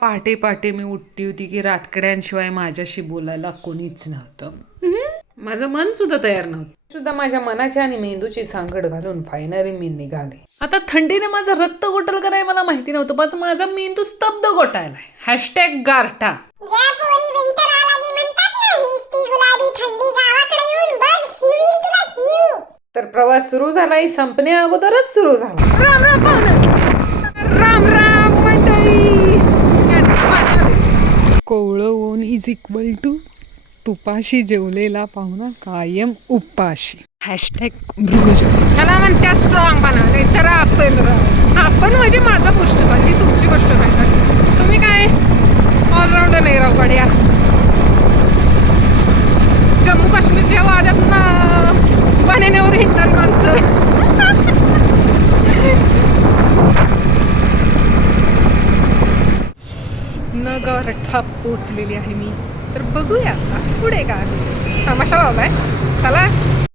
पहाटे पहाटे मी उठती होती की रातकड्यांशिवाय माझ्याशी बोलायला कोणीच नव्हतं. माझं मन सुद्धा तयार नव्हतं. सुद्धा माझ्या मनाच्या आणि मेंदूची सांगड घालून फायनली मी निघाले. आता थंडीने माझं रक्त गोटल कराय मला माहिती नव्हतं, पण माझा मेंदू स्तब्ध गोटायलाय. हॅशटॅग गारठा. तर प्रवास सुरू झालाय, संपण्या अगोदरच सुरू झाला. राम राम पाहुणं, राम राम मंडळी. कोवळं ऊन इज इक्वल टू तुपाशी जेवलेला पाहुणा कायम उपाशी. हॅशटॅग मृगजळ. ह्याला म्हणत्या स्ट्रॉंग बना, नाही तर आपण म्हणजे माझा गोष्ट झाली, तुमची गोष्ट नाही झाली. तुम्ही काय ऑलराऊंडर नाही राव गड्या. जम्मू काश्मीरच्या वाद्यात बनेण्यावर हिंडणार माणसं. न गारठा पोचलेली आहे मी. तर बघूया आता पुढे काय तमाशा लावलाय.